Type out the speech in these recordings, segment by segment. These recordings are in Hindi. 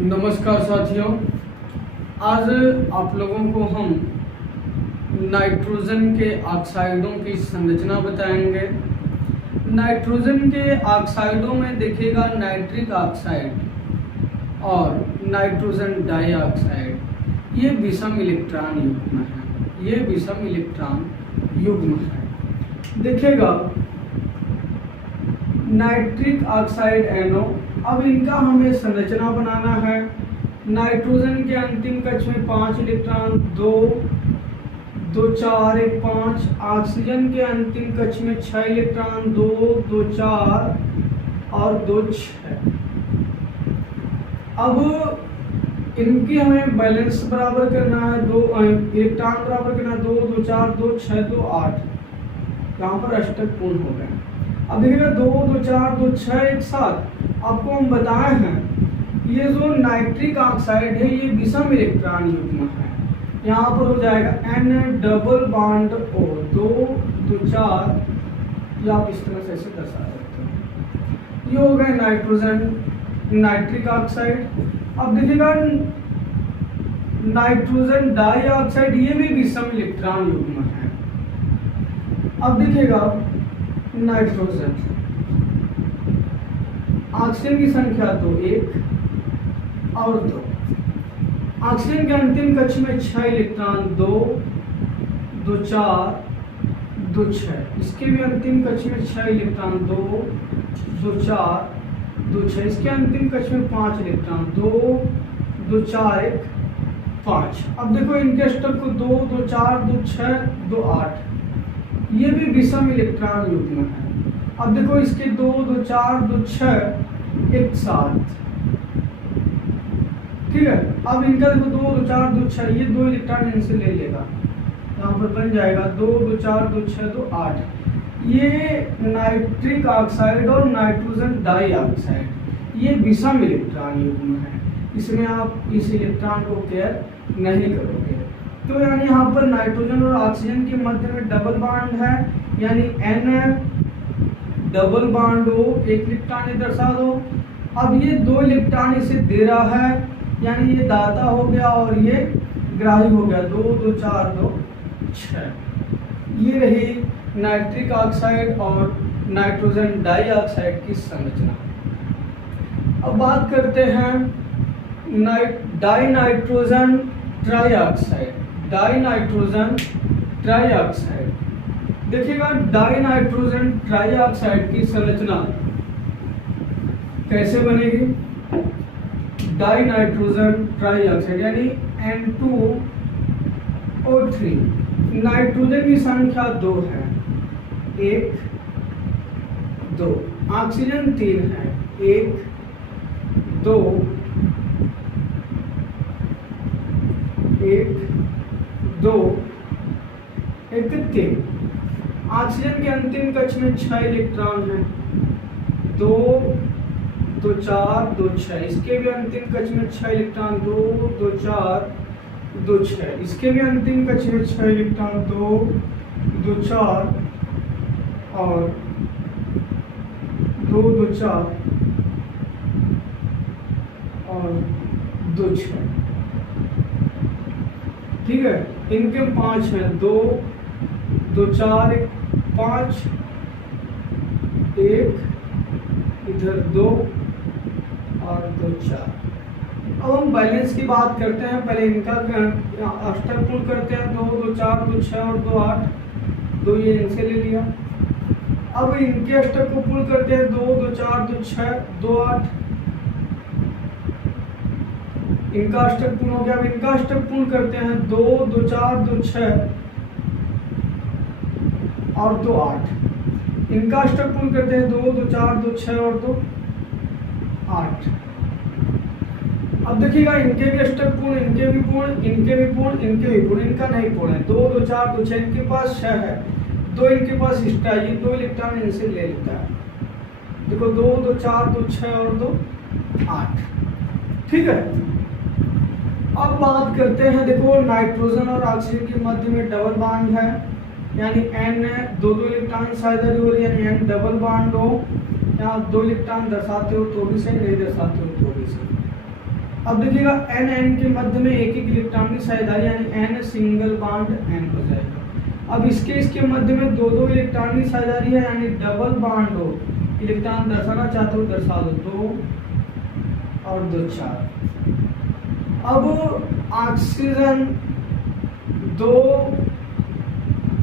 नमस्कार साथियों, आज आप लोगों को हम नाइट्रोजन के ऑक्साइडों की संरचना बताएंगे। नाइट्रोजन के ऑक्साइडों में देखिएगा नाइट्रिक ऑक्साइड और नाइट्रोजन डाइऑक्साइड, ये विषम इलेक्ट्रॉन युग्म है। ये विषम इलेक्ट्रॉन युग्म है। देखिएगा नाइट्रिक ऑक्साइड NO। अब इनका हमें संरचना बनाना है। नाइट्रोजन के अंतिम कक्ष में 5 इलेक्ट्रॉन, 2 2 4 1 5। ऑक्सीजन के अंतिम कक्ष में 6 इलेक्ट्रॉन, 2 2 4 और 2 6। अब इनकी हमें बैलेंस बराबर करना है। 2 इलेक्ट्रॉन बराबर करना है, 2 2 4 2 6 2 8। यहाँ पर अष्टक पूर्ण हो गए। अब देखिएगा 2 2 4 2 6 एक साथ आपको हम बताए हैं। ये जो नाइट्रिक ऑक्साइड है ये विषम इलेक्ट्रॉन युग्म है। यहाँ पर हो जाएगा N डबल बॉन्ड O, 2 2 4। या आप इस तरह से ऐसे दर्शा सकते हैं। ये हो गए नाइट्रोजन नाइट्रिक ऑक्साइड। अब देखिएगा नाइट्रोजन डाइऑक्साइड, ये भी विषम इलेक्ट्रॉन युग्म है। अब देखिएगा नाइट्रोजन, ऑक्सीजन की संख्या 2 1 और 2। ऑक्सीजन के अंतिम कक्ष में 6 इलेक्ट्रॉन, 2 2 4 2 6। इसके भी अंतिम कक्ष में 6 इलेक्ट्रॉन, 2 2 4 2 6। इसके अंतिम कक्ष में 5 इलेक्ट्रॉन, 2 2 4 1 5। अब देखो इनके स्तर को 2 2 4 2 6 2 8। ये भी विषम इलेक्ट्रॉन युग्म है। अब देखो इसके 2 2 4 2 6 एक साथ, ठीक है। अब इनका देखो 2 2 4 2 6, ये 2 इलेक्ट्रॉन इनसे ले लेगा, यहाँ पर बन जाएगा 2 2 4 2 6 2 8। ये नाइट्रिक ऑक्साइड और नाइट्रोजन डाइऑक्साइड, ये विषम इलेक्ट्रॉन युग्म है। इसमें आप इस इलेक्ट्रॉन को केयर नहीं करोगे। तो यानी यहाँ पर नाइट्रोजन और ऑक्सीजन के मध्य में डबल बॉन्ड है, यानी N डबल बॉन्ड O, एक इलेक्ट्रॉन ये दर्शा दो। अब ये 2 इलेक्ट्रॉन इसे दे रहा है, यानी ये दाता हो गया और ये ग्राही हो गया। 2 2 4 2 6। ये रही नाइट्रिक ऑक्साइड और नाइट्रोजन डाइऑक्साइड की संरचना। अब बात करते हैं डाइनाइट्रोजन ट्राइऑक्साइड। डाइनाइट्रोजन ट्राइऑक्साइड, देखिएगा डाइनाइट्रोजन ट्राइऑक्साइड की संरचना कैसे बनेगी। डाइनाइट्रोजन ट्राइऑक्साइड यानी N2O3। नाइट्रोजन की संख्या 2 है, 1 2। ऑक्सीजन 3 है, 1 2 1 2 1 3। ऑक्सीजन के अंतिम कक्ष में 6 इलेक्ट्रॉन हैं, 2 2 4 2 6। इसके भी अंतिम कक्ष में 6 इलेक्ट्रॉन, 2 2 4 2 6। इसके भी अंतिम कक्ष में 6 इलेक्ट्रॉन, 2 2 4 और 2 2 4 और 2 6, ठीक है। इनके 5 हैं, 2 2 4 1 5 1, इधर 2 और 2 4। अब हम बैलेंस की बात करते हैं। पहले इनका अष्टक पूर्ण करते हैं। 2 2 4 2 6 और 2 8। 2 ये इनसे ले लिया। अब इनके अष्टक को पूर्ण करते हैं। 2 2 4 2 6 2 8। इनका अष्टक पूर्ण हो गया। अब इनका अष्टक पूर्ण करते हैं। 2 2 4 2 6 और 2 8। इनका अष्टक पूर्ण करते हैं। 2 2 4 2 6 और 2 8। अब देखिएगा इनके भी अष्टक पूर्ण, इनके भी पूर्ण, इनके भी पूर्ण, इनके भी पूर्ण। इनका नहीं पूर्ण है। 2 2 4 2 6, इनके पास 6 है, 2 इनके पास एक्स्ट्रा, ये 2 इलेक्ट्रॉन इनसे ले लेता है। देखो 2 2 4 2 6 और 2 8, ठीक है। अब बात करते हैं, देखो नाइट्रोजन और ऑक्सीजन के मध्य में डबल बॉन्ड है, यानी N 2 इलेक्ट्रॉन साझेदारी हो रही है, यानी N डबल बॉन्ड हो। यहाँ 2 इलेक्ट्रॉन दर्शाते हो तो भी सही, नहीं दर्शाते हो तो भी सही। अब देखिएगा एन एन के मध्य में एक एक इलेक्ट्रॉन की साझेदारी यानी एन सिंगल बॉन्ड एन हो जाएगा। अब इसके मध्य में दो दो इलेक्ट्रॉन की साझेदारी है यानी डबल बॉन्ड हो। इलेक्ट्रॉन दर्शाना चाहते हो दर्शा दो, 2 और 2 4। अब ऑक्सीजन 2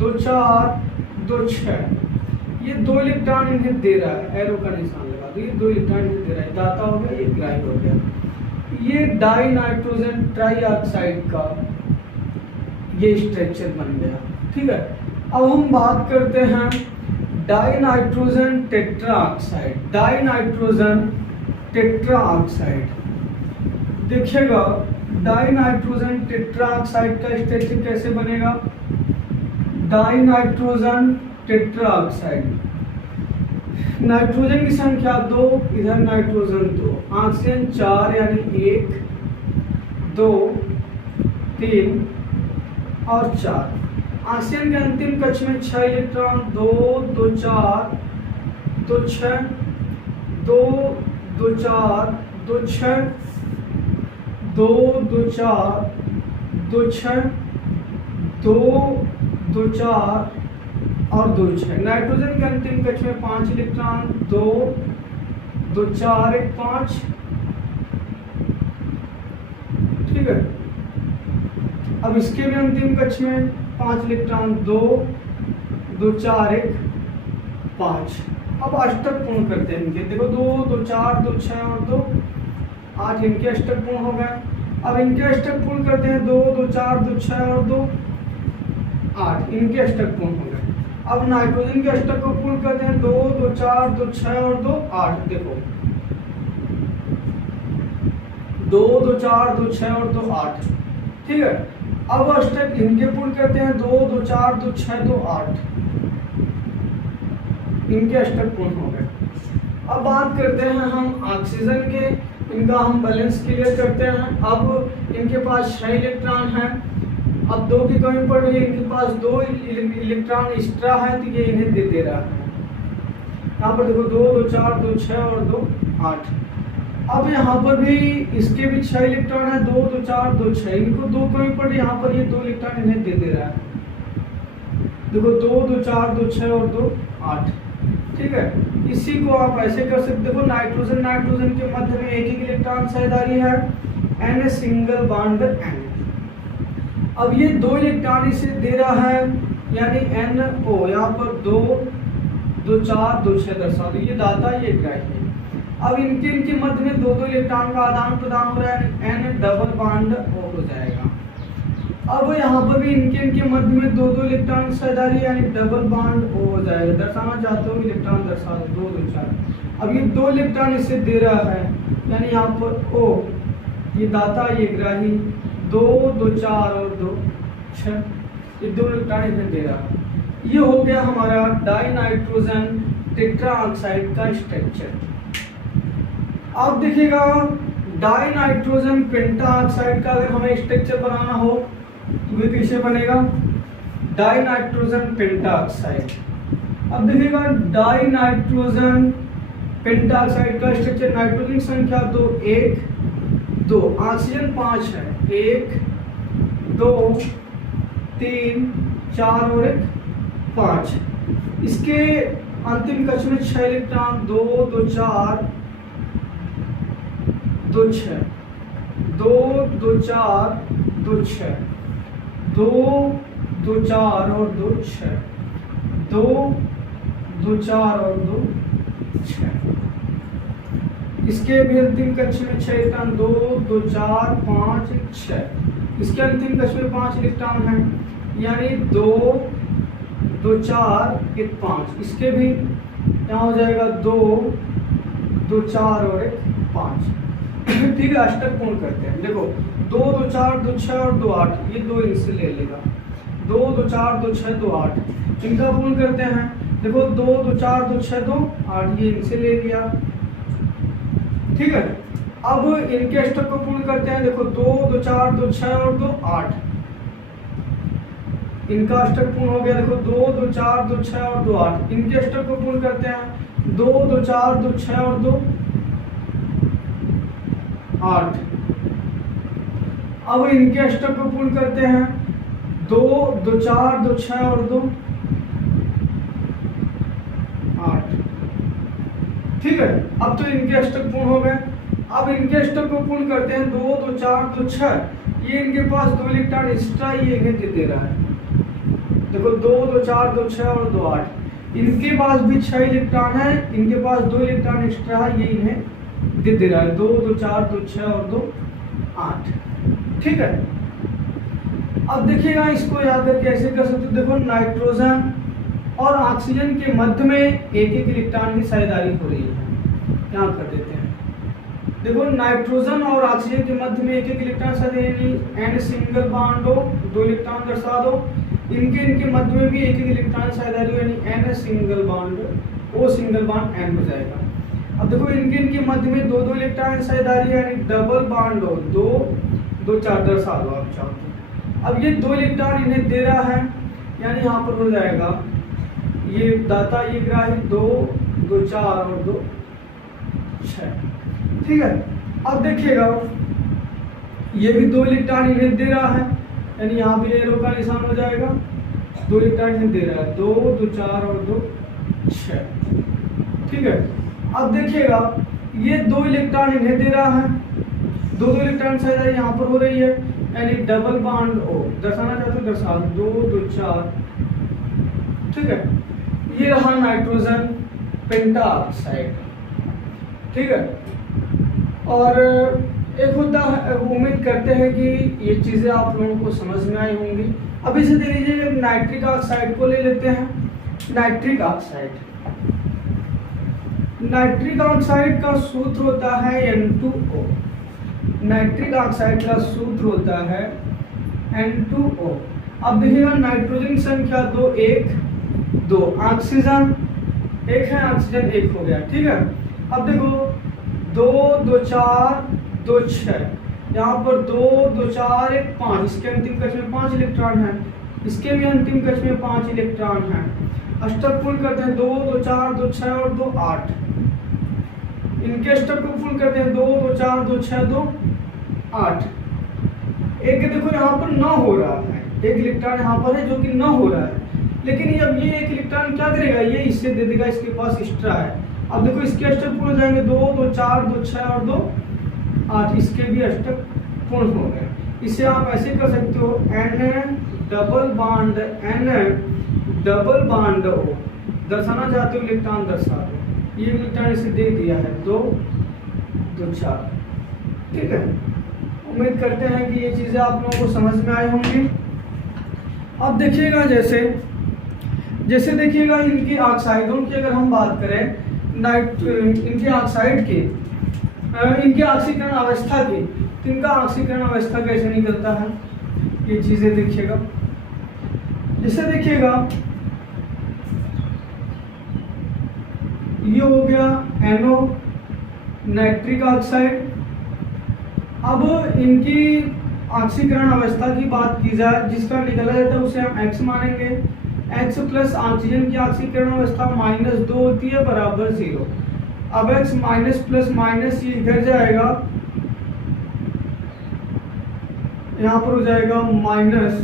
2 4 2 6 ये 2 इलेक्ट्रॉन इन्हें दे रहा है, एरो का निशान लगा दो, ये 2 इलेक्ट्रॉन इन्हें दे रहा है, दाता हो गया, ये ग्राही हो गया। ये डाई नाइट्रोजन ट्राईऑक्साइड का ये स्ट्रक्चर बन गया। ठीक है, अब हम बात करते हैं die nitrogen tetroxide. Die nitrogen tetroxide देखिएगा, डाई नाइट्रोजन टेट्राऑक्साइड का स्ट्रक्चर कैसे बनेगा। डाई नाइट्रोजन टेट्राऑक्साइड, नाइट्रोजन की संख्या 2, इधर नाइट्रोजन 2, ऑक्सीजन 4 यानी 1 2 3 और 4। ऑक्सीजन के अंतिम कक्ष में 6 इलेक्ट्रॉन, 2 2 4 2 6 2 2 4 2 6 2 2 4 2 6 2 2 4 और 2 6। नाइट्रोजन के अंतिम कक्ष में 5 इलेक्ट्रॉन, 2 2 4 1 5। ठीक है, अब इसके भी अंतिम कक्ष में 5 इलेक्ट्रॉन, 2 2 4 1 5। अब अष्टक पूर्ण करते हैं इनके, देखो 2 2 4 2 6 और 2 8 इनके अष्टक पूर्ण हो गए। अब इनके अष्टक पूर्ण करते हैं, 2 2 4 2 6 और 2 8 इनके अष्टक पूर्ण हो गए। अब नाइट्रोजन के अष्टक को पूर्ण करते हैं, 2 2 4 2 6 और 2 8। देखो 2 2 4 2 6 और 2 8। ठीक है, अब अष्टक इनके पूर्ण करते हैं, 2 2 4 2 6 2 8 इनके अष्टक पूर्ण हो गए। अब बात करते हैं हम ऑक्सीजन के, इनका हम बैलेंस क्लियर करते हैं। अब इनके पास 6 इलेक्ट्रॉन हैं, अब 2 की कमी पड़ रही है, इनके पास 2 इलेक्ट्रॉन एक्स्ट्रा है तो ये इन्हें दे रहा है। यहाँ पर देखो 2 2 4 2 6 और 2 8। अब यहाँ पर भी इसके भी 6 इलेक्ट्रॉन है, 2 2 4 2 6, इनको 2 कमी पड़ रही है, यहाँ पर ये 2 इलेक्ट्रॉन इन्हें दे रहा है। देखो 2 2 4 2 6 और 2 8। ठीक है, इसी को आप ऐसे कर सकते, देखो नाइट्रोजन के मध्य में एक इलेक्ट्रॉन साझेदारी है, एन सिंगल बॉन्ड एन। अब ये 2 इलेक्ट्रॉन इसे दे रहा है यानी NO, यहाँ पर 2 2 4 2 6 दर्शा दो, ये दाता ये ग्राही है। अब इनके मध्य में 2 2 इलेक्ट्रॉन का आदान प्रदान हो रहा है, N डबल बॉन्ड O हो जाएगा। अब यहाँ पर भी इनके मध्य में 2 2 इलेक्ट्रॉन साझेदारी यानी डबल बॉन्ड O हो जाएगा। दर्शाना चाहते हो इलेक्ट्रॉन दर्शा दो, 2 2 4। अब ये 2 इलेक्ट्रॉन इसे दे रहा है यानी यहाँ पर O, ये दाता ये ग्राही, 2 2 4 और 2 6, ये 2 इलेक्ट्रॉन इन्हें दे रहा है। ये हो गया हमारा डाई नाइट्रोजन टेट्राऑक्साइड का स्ट्रक्चर। अब देखिएगा डाई नाइट्रोजन पेंटाऑक्साइड का अगर हमें स्ट्रक्चर बनाना हो तो ये कैसे बनेगा, डाई नाइट्रोजन पेंटाऑक्साइड। अब देखिएगा डाई नाइट्रोजन पेंटाऑक्साइड का स्ट्रक्चर, नाइट्रोजन संख्या 2 1 2, ऑक्सीजन 5 है, 1 2 3 4 और 1 5। इसके अंतिम कक्ष में 6 इलेक्ट्रॉन, 2 2 4 2 6 2 2 4 2 6 2 2 4 और 2 6 2 2 4 और 2 6। इसके भी अंतिम कक्ष में 6 इलेक्ट्रॉन, 2 2 4 5 6। इसके अंतिम कक्ष में 5 इलेक्ट्रॉन हैं यानी 2 2 4 1 5। इसके भी यहाँ हो जाएगा 2 2 4 और 1 5। ठीक है, अष्टक पूर्ण करते हैं। देखो 2 2 4 2 6 और 2 8, ये 2 इनसे ले लेगा, 2 2 4 2 6 2 8 इनका पूर्ण करते हैं। देखो 2 2 4 2 6 2 8, ये इनसे ले लिया। ठीक है, अब इनके अष्टक को पूर्ण करते हैं। देखो 2 2 4 2 6 और 2 8, इनका अष्टक पूर्ण हो गया। देखो 2 2 4 2 6 और 2 8 इनके अष्टक को पूर्ण करते हैं। 2 2 4 2 6 और 2 8। अब इनके अष्टक को पूर्ण करते हैं, 2 2 4 2 6 और 2 8। ठीक है, अब तो इनके अष्टक पूर्ण हो गए। अब इनके अष्टक को पूर्ण करते हैं, 2 2 4 2 6। ये इनके पास 2 इलेक्ट्रॉन एक्स्ट्रा ये इन्हें दे रहा है। देखो 2 2 4 2 6 और 2 8। इनके पास भी 6 इलेक्ट्रॉन है, इनके पास 2 इलेक्ट्रॉन एक्स्ट्रा है, ये इन्हें दे रहा है। 2 2 4 2 6 और 2 8। ठीक है, अब देखिएगा इसको याद करके कैसे कर सकते हो। देखो नाइट्रोजन और ऑक्सीजन के मध्य में एक एक इलेक्ट्रॉन की साझेदारी हो रही है, यहाँ कर देते हैं। देखो नाइट्रोजन और ऑक्सीजन के मध्य में एक एक इलेक्ट्रॉन साझेदारी, n सिंगल बॉन्ड हो, 2 इलेक्ट्रॉन दर्शा दो। इनके मध्य में भी एक एक इलेक्ट्रॉन साझेदारी हो, यानी n single bond O single bond n हो जाएगा। अब देखो इनके मध्य में 2 2 इलेक्ट्रॉन साझेदारी है, यानी डबल बॉन्ड हो, 2 2 4 दर्शा दो आप चाहो तो। अब ये 2 इलेक्ट्रॉन इन्हें दे रहा है, यानी यहाँ पर हो जाएगा ये दाता ये ग्राही 2 2 4 और 2 6। ठीक है, अब देखिएगा ये भी 2 इलेक्ट्रॉन इन्हें दे रहा है, यानी यहाँ भी एरो का निशान हो जाएगा। 2 इलेक्ट्रॉन इन्हें दे रहा है, 2 2 4 और 2 6। ठीक है, अब देखिएगा ये 2 इलेक्ट्रॉन इन्हें दे रहा है, 2 2 इलेक्ट्रॉन साझेदारी यहाँ पर हो रही है, यानी डबल बॉन्ड O दर्शाना चाहते हो दर्शा 2 2 4। ठीक है, ये रहा नाइट्रोजन पेंटाऑक्साइड। ठीक है, और एक होता है, उम्मीद करते हैं कि ये चीज़ें आप लोगों को समझ में आई होंगी। अब इसे देख लीजिए, नाइट्रिक ऑक्साइड को ले लेते हैं। नाइट्रिक ऑक्साइड, नाइट्रिक ऑक्साइड का सूत्र होता है N2O। नाइट्रिक ऑक्साइड का सूत्र होता है N2O। अब देखिएगा नाइट्रोजन संख्या 2 1 2, ऑक्सीजन 1 है, ऑक्सीजन 1 हो गया। ठीक है, अब देखो 2 2 4 2 6, यहाँ पर 2 2 4 1 5, इसके अंतिम कक्ष में 5 इलेक्ट्रॉन है, इसके भी अंतिम कक्ष में 5 इलेक्ट्रॉन है। अष्टक पूर्ण करते हैं, 2 2 4 2 6 और 2 8। इनके अष्टक को पूर्ण करते हैं, 2 2 4 2 6 2 8। एक देखो यहाँ पर 9 हो रहा है, एक इलेक्ट्रॉन यहाँ पर है जो कि 9 हो रहा है, लेकिन अब ये एक इलेक्ट्रॉन क्या करेगा, ये इससे दे देगा, इसके पास एक्स्ट्रा है। अब देखो इसके अष्टक पूर्ण हो जाएंगे, 2 2 4 2 6 और 2 8, इसके भी अष्टक पूर्ण हो गए। इसे आप ऐसे कर सकते हो, N double bond N double bond O दर्शाना चाहते हो इलेक्ट्रॉन दर्शा दो। ये इलेक्ट्रॉन इसे दे दिया है 2 2 4। ठीक है, उम्मीद करते हैं कि ये चीज़ें आप लोगों को समझ में आई होंगी। अब देखिएगा जैसे देखिएगा इनकी ऑक्साइडों की अगर हम बात करें, इनके ऑक्साइड की, इनकी ऑक्सीकरण अवस्था की, तो इनका ऑक्सीकरण अवस्था कैसे निकलता है, ये चीजें देखिएगा। जैसे देखिएगा ये हो गया NO नाइट्रिक ऑक्साइड। अब इनकी ऑक्सीकरण अवस्था की बात की जाए, जिसका निकला जाता है उसे हम X मानेंगे। X प्लस ऑक्सीजन की ऑक्सीकरण अवस्था -2 होती है, बराबर 0। अब X माइनस प्लस माइनस ये इधर जाएगा, यहाँ पर हो जाएगा माइनस,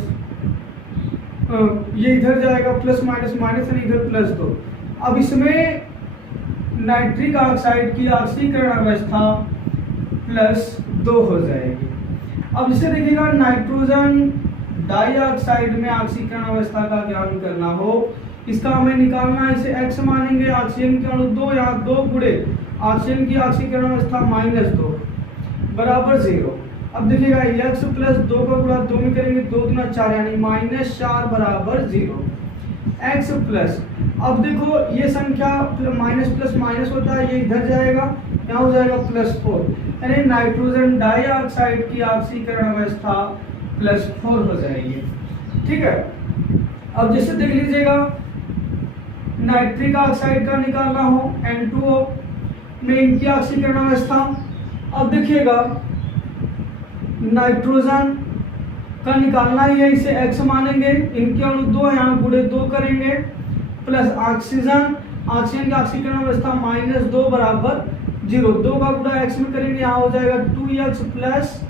ये इधर जाएगा प्लस माइनस माइनस, इधर +2। अब इसमें नाइट्रिक ऑक्साइड की ऑक्सीकरण अवस्था +2 हो जाएगी। अब इसे देखिएगा नाइट्रोजन डाइऑक्साइड में ऑक्सीकरण अवस्था का ज्ञान करना हो, इसका हमें निकालना है, इसे X मानेंगे। ऑक्सीजन के अणु 2, यहाँ 2 गुणे ऑक्सीजन की ऑक्सीकरण अवस्था -2 बराबर 0। अब देखिएगा X प्लस 2 का गुणा 2 में करेंगे, 2 दूना 4 यानी -4 बराबर 0। X प्लस, अब देखो ये संख्या माइनस प्लस माइनस होता है, ये इधर जाएगा, यहाँ हो जाएगा +4, यानी नाइट्रोजन डाइऑक्साइड की ऑक्सीकरण अवस्था +4 हो जाएगी। ठीक है, अब जैसे देख लीजिएगा नाइट्रिक ऑक्साइड का निकालना हो N2O में इनकी ऑक्सीकरण अवस्था। अब देखिएगा नाइट्रोजन का निकालना ही है, इसे X मानेंगे। इनके अणु 2 यहाँ गुणे 2 करेंगे, प्लस ऑक्सीजन, ऑक्सीजन की ऑक्सीकरण अवस्था -2 बराबर 0, 2 का गुणा x में करेंगे, यहाँ हो जाएगा 2x प्लस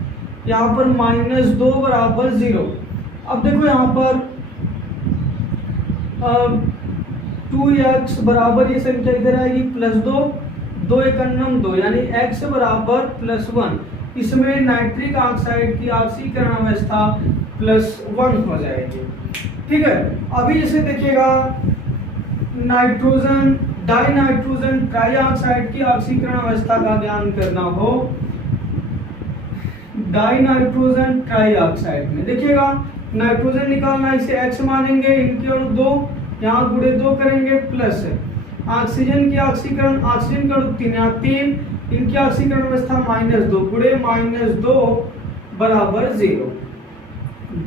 यहाँ पर -2 बराबर 0। अब देखो यहाँ पर 2x बराबर ये संख्या इधर आएगी +2, 2 एकम 2 यानी x बराबर +1। इसमें नाइट्रिक ऑक्साइड की ऑक्सीकरण अवस्था +1 हो जाएगी। ठीक है, अभी इसे देखिएगा नाइट्रोजन डाइनाइट्रोजन ट्राइऑक्साइड की ऑक्सीकरण अवस्था का ज्ञान करना हो, डाइनाइट्रोजन ट्राइऑक्साइड में देखिएगा नाइट्रोजन निकालना, इसे x मानेंगे, इनके अणु 2 यहाँ गुणे 2 करेंगे प्लस ऑक्सीजन की ऑक्सीकरण, ऑक्सीजन का अणु 3 यहाँ 3, इनकी ऑक्सीकरण अवस्था -2 गुणे -2 बराबर 0।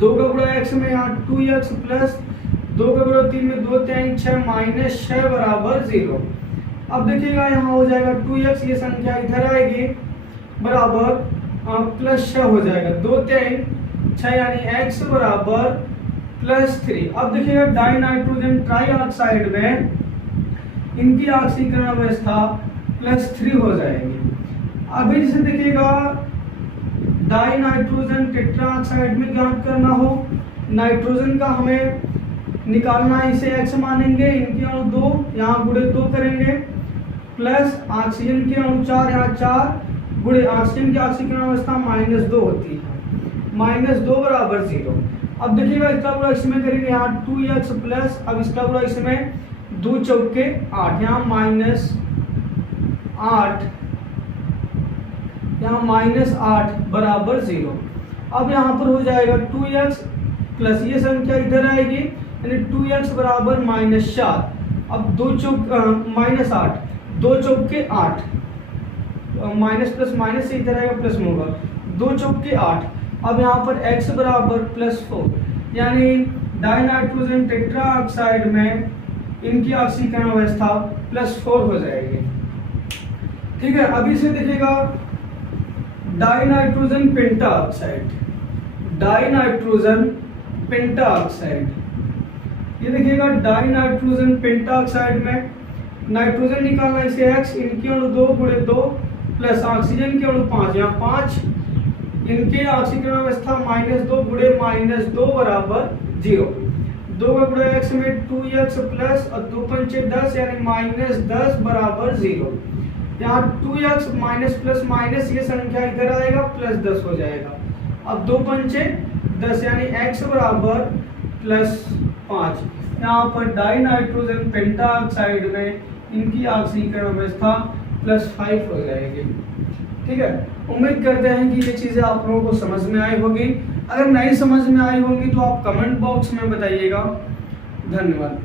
2 का गुणा x में यहाँ 2x प्लस 2 का गुणा 3 में 2 3 6 -6 बराबर 0। अब देखिएगा यहाँ हो जाएगा 2x, ये संख्या इधर आएगी बराबर +6 हो जाएगा, 2 3 6 यानी x बराबर +3। अब देखिएगा डाइनाइट्रोजन ट्राइऑक्साइड में इनकी ऑक्सीकरण अवस्था +3 हो जाएगी। अभी जैसे देखिएगा डाइनाइट्रोजन टेट्राऑक्साइड में ज्ञात करना हो, नाइट्रोजन का हमें निकालना है, इसे x मानेंगे, इनके अणु 2 यहाँ गुणे 2 करेंगे प्लस ऑक्सीजन के अणु 4 यहाँ 4 गुणे ऑक्सीजन की ऑक्सीकरण अवस्था -2 होती है, -2 बराबर 0। अब देखिएगा इसका गुणा इसमें करेंगे, यहाँ 2x प्लस, अब इसका गुणा इसमें 2 चौके 8 यहाँ -8 यहाँ -8 बराबर 0। अब यहाँ पर हो जाएगा 2x प्लस ये संख्या इधर आएगी यानी 2x बराबर -4। अब 2 चौक -8, 2 चौके 8, माइनस प्लस माइनस से इधर आएगा प्लस में होगा, 2 चौके 8। अब यहाँ पर x बराबर +4 यानी डाइनाइट्रोजन टेट्राऑक्साइड में इनकी ऑक्सीकरण अवस्था +4 हो जाएगी। ठीक है, अभी से देखिएगा डाइनाइट्रोजन पेंटाऑक्साइड, डाइनाइट्रोजन पेंटाऑक्साइड, ये देखिएगा डाइनाइट्रोजन पेंटाऑक्साइड में नाइट्रोजन निकालना, इसे x, इनके अणु 2 गुणे 2 प्लस ऑक्सीजन के अणु 5 यहाँ 5, इनके ऑक्सीकरण अवस्था -2 गुणे -2 बराबर 0। 2 का गुणा x में 2x प्लस और 2 पंचे 10 यानी -10 बराबर 0। यहाँ 2x माइनस प्लस माइनस ये संख्या इधर आएगा +10 हो जाएगा। अब 2 पंचे 10 यानी x बराबर +5। यहाँ पर डाइनाइट्रोजन पेंटाऑक्साइड में इनकी ऑक्सीकरण अवस्था +5 हो जाएगी। ठीक है, उम्मीद करते हैं कि ये चीज़ें आप लोगों को समझ में आई होगी। अगर नहीं समझ में आई होंगी तो आप कमेंट बॉक्स में बताइएगा। धन्यवाद।